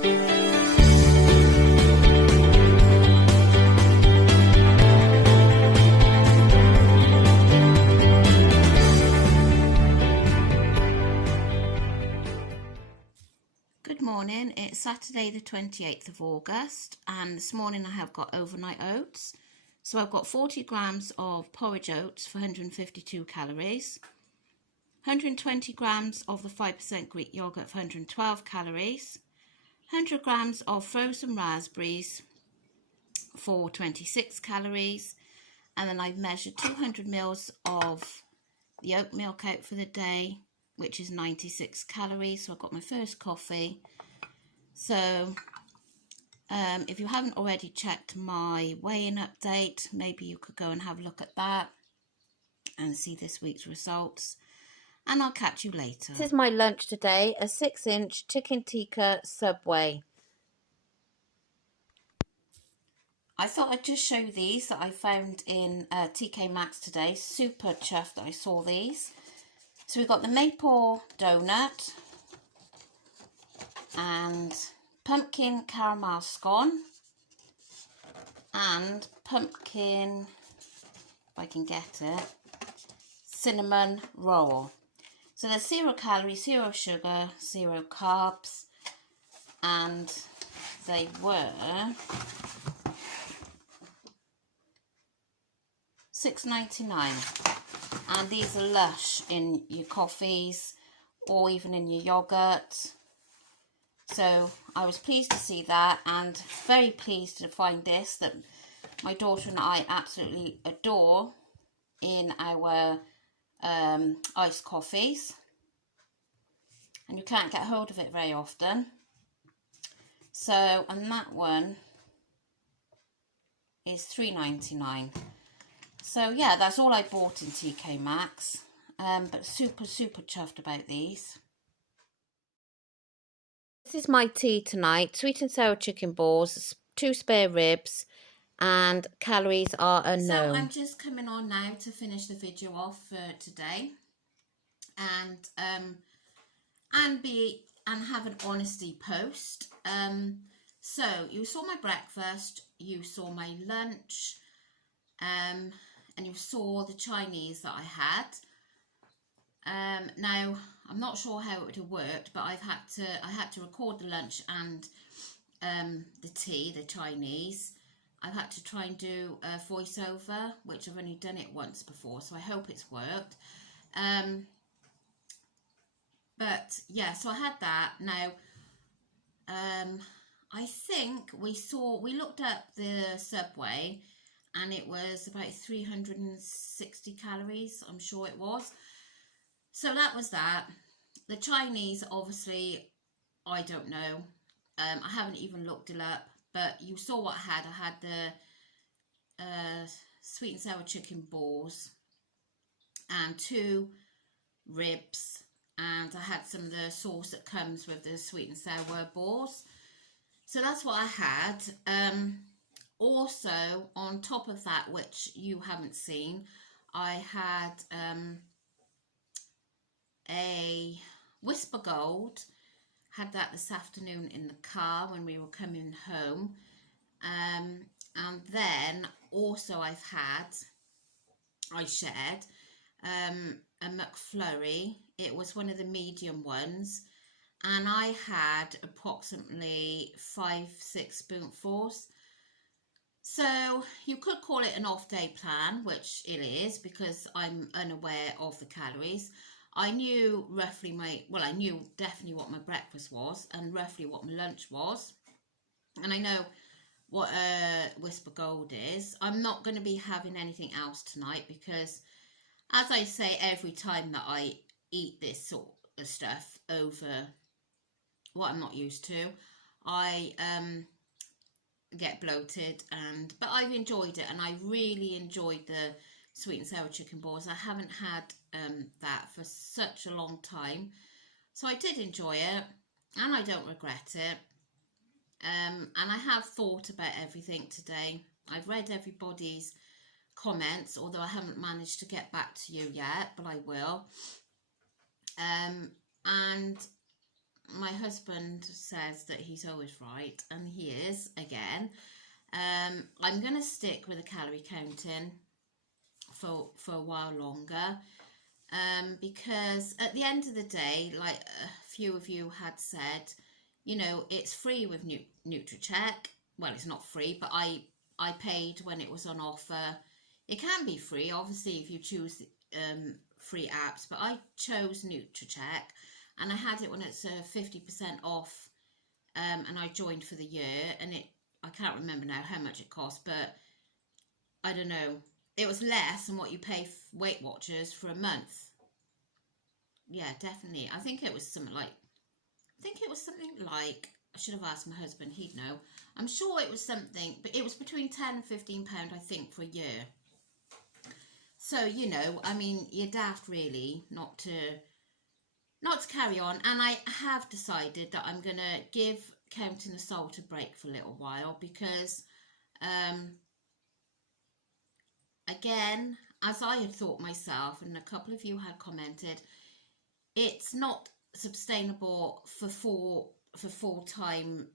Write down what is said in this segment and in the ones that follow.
Good morning, it's Saturday the 28th of August and this morning I have got overnight oats. So I've got 40 grams of porridge oats for 152 calories, 120 grams of the 5% Greek yogurt for 112 calories, 100 grams of frozen raspberries for 26 calories, and then I've measured 200 mils of the oat milk out for the day, which is 96 calories. So I've got my first coffee. So if you haven't already checked my weigh-in update, maybe you could go and have a look at that and see this week's results. And I'll catch you later. This is my lunch today, a 6-inch chicken tikka Subway. I thought I'd just show you these that I found in TK Maxx today. Super chuffed that I saw these. So we've got the maple donut and pumpkin caramel scone and pumpkin, if I can get it, cinnamon roll. So there's 0 calories, 0 sugar, 0 carbs, and they were $6.99. And these are lush in your coffees or even in your yogurt. So I was pleased to see that, and very pleased to find this that my daughter and I absolutely adore in our iced coffees. And you can't get hold of it very often. So, and that one is $3.99. So yeah, that's all I bought in TK Maxx, but super chuffed about these. This is my tea tonight, sweet and sour chicken balls, 2 spare ribs, and calories are unknown. So I'm just coming on now to finish the video off for today, and have an honesty post. So you saw my breakfast, you saw my lunch, and you saw the Chinese that I had. Now I'm not sure how it would have worked, but I had to record the lunch and the tea, the Chinese. I've had to try and do a voiceover, which I've only done it once before, so I hope it's worked. But yeah, so I had that. Now I think we looked at the Subway and it was about 360 calories, I'm sure it was. So that was that. The Chinese, obviously, I don't know. I haven't even looked it up, but you saw what I had. I had the sweet and sour chicken balls and 2 ribs, and I had some of the sauce that comes with the sweet and sour balls. So that's what I had. Also, on top of that, which you haven't seen, I had a Whisper Gold. Had that this afternoon in the car when we were coming home. And then also I shared a McFlurry. It was one of the medium ones, and I had approximately 5-6 spoonfuls. So you could call it an off-day plan, which it is, because I'm unaware of the calories. I knew roughly I knew definitely what my breakfast was and roughly what my lunch was. And I know what Whisper Gold is. I'm not going to be having anything else tonight because, as I say every time that I eat this sort of stuff over what I'm not used to, I get bloated, but I've enjoyed it, and I really enjoyed the sweet and sour chicken balls. I haven't had that for such a long time, so I did enjoy it and I don't regret it. And I have thought about everything today. I've read everybody's comments, although I haven't managed to get back to you yet, but I will. And my husband says that he's always right, and he is again. I'm going to stick with the calorie counting for a while longer, because at the end of the day, like a few of you had said, you know, it's free with Nutricheck. Well, it's not free, but I paid when it was on offer. It can be free, obviously, if you choose free apps, but I chose Nutricheck, and I had it when it's 50% off, and I joined for the year, and I can't remember now how much it cost, but I don't know, it was less than what you pay Weight Watchers for a month. Yeah, definitely. I think it was something like, I should have asked my husband, he'd know. I'm sure it was something, but it was between £10 and £15, I think, for a year. So, you know, I mean, you're daft really not to carry on. And I have decided that I'm going to give counting the salt a break for a little while, because again, as I had thought myself, and a couple of you had commented, it's not sustainable for full time,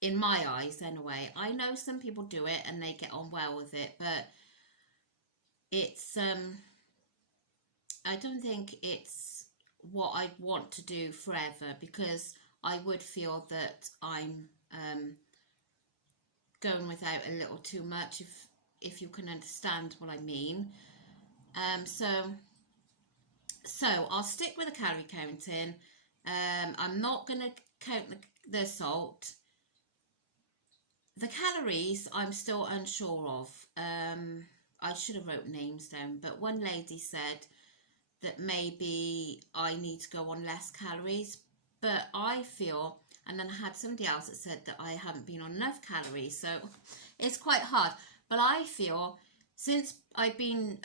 in my eyes anyway. I know some people do it and they get on well with it, but it's I don't think it's what I want to do forever, because I would feel that I'm going without a little too much, if you can understand what I mean. So I'll stick with the calorie counting. I'm not going to count the salt. The calories I'm still unsure of. I should have wrote names down, but one lady said that maybe I need to go on less calories, but I feel, and then I had somebody else that said that I haven't been on enough calories, so it's quite hard. But I feel, since I've been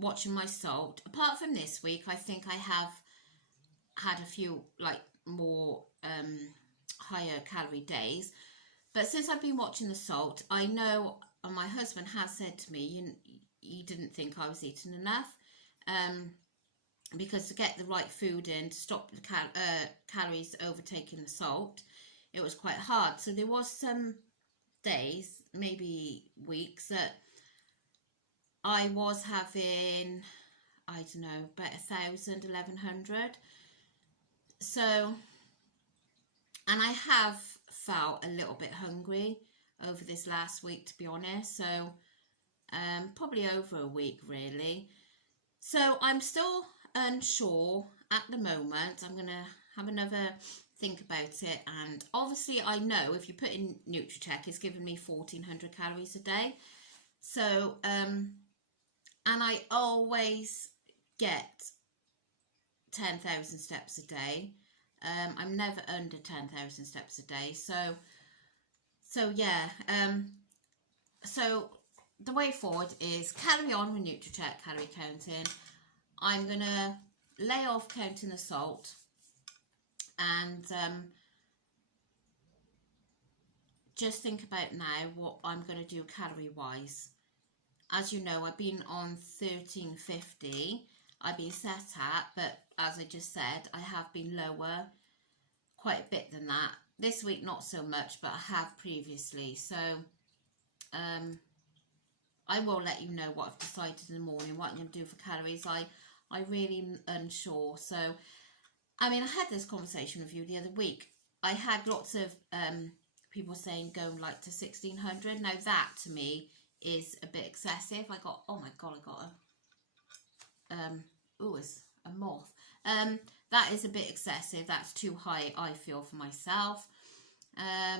watching my salt, apart from this week, I think I have had a few like more higher calorie days, but since I've been watching the salt, I know, and my husband has said to me, you didn't think I was eating enough, because to get the right food in to stop the calories overtaking the salt, it was quite hard. So there was some days, maybe weeks, that I was having, I don't know, about 1,000, 1,100. So, and I have felt a little bit hungry over this last week, to be honest. So, probably over a week, really. So I'm still unsure at the moment. I'm going to have another think about it. And obviously I know if you put in Nutricheck, it's giving me 1,400 calories a day. So, and I always get 10,000 steps a day. I'm never under 10,000 steps a day. So yeah. So the way forward is carry on with Nutricheck calorie counting. I'm going to lay off counting the salt, and just think about now what I'm going to do calorie wise. As you know, I've been on 1350. I've been set at, but as I just said, I have been lower quite a bit than that. This week not so much, but I have previously. So I will let you know what I've decided in the morning, what I'm going to do for calories. I really am unsure. So, I mean, I had this conversation with you the other week. I had lots of people saying go like to 1,600. Now that to me is a bit excessive. I got, oh my God, I got it's a moth. That is a bit excessive. That's too high, I feel, for myself.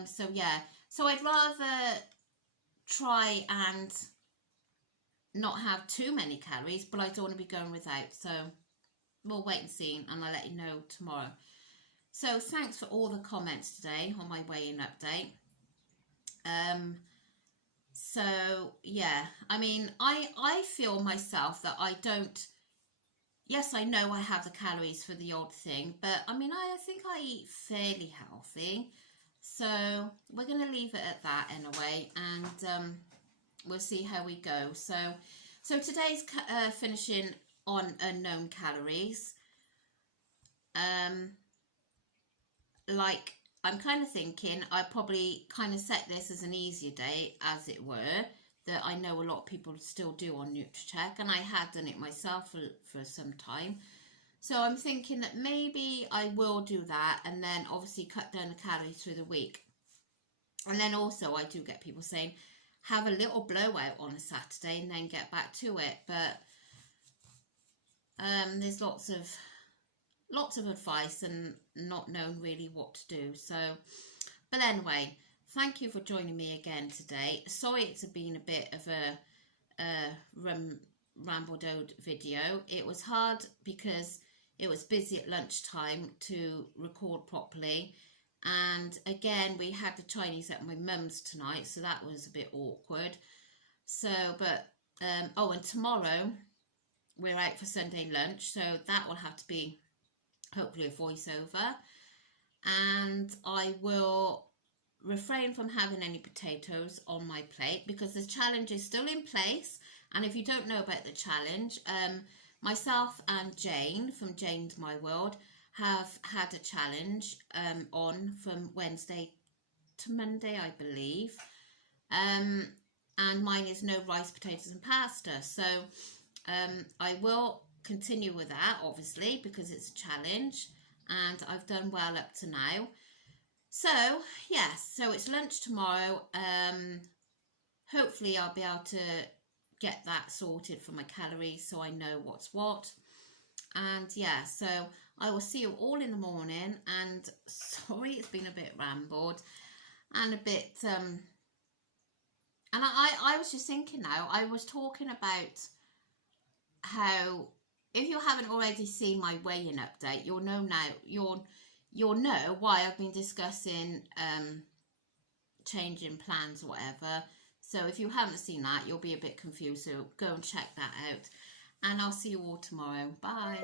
So yeah, so I'd rather try and not have too many calories, but I don't want to be going without. So we'll wait and see, and I'll let you know tomorrow. So thanks for all the comments today on my weigh-in update. So yeah, I mean, I feel myself that I don't, yes, I know I have the calories for the odd thing, but I mean, I think I eat fairly healthy. So we're going to leave it at that anyway, and we'll see how we go. So today's finishing on unknown calories. like, I'm kind of thinking I probably kind of set this as an easier day, as it were, that I know a lot of people still do on NutriCheck, and I had done it myself for some time. So I'm thinking that maybe I will do that, and then obviously cut down the calories through the week. And then also I do get people saying, have a little blowout on a Saturday and then get back to it. But there's lots of advice and not knowing really what to do. So, but anyway, thank you for joining me again today. Sorry it's been a bit of a rambled out video. It was hard because it was busy at lunchtime to record properly. And again, we had the Chinese at my mum's tonight, so that was a bit awkward. So, but, oh, and tomorrow we're out for Sunday lunch, so that will have to be hopefully a voiceover. And I will refrain from having any potatoes on my plate because the challenge is still in place. And if you don't know about the challenge, myself and Jane from Jane's My World have had a challenge on from Wednesday to Monday, I believe. And mine is no rice, potatoes and pasta. So I will continue with that, obviously, because it's a challenge and I've done well up to now. So yes, so it's lunch tomorrow. Hopefully I'll be able to get that sorted for my calories so I know what's what. And yeah, so I will see you all in the morning. And sorry it's been a bit rambled and a bit and I was just thinking now, I was talking about how, if you haven't already seen my weigh-in update, you'll know now, you'll know why I've been discussing changing plans or whatever. So if you haven't seen that, you'll be a bit confused, so go and check that out. And I'll see you all tomorrow. Bye.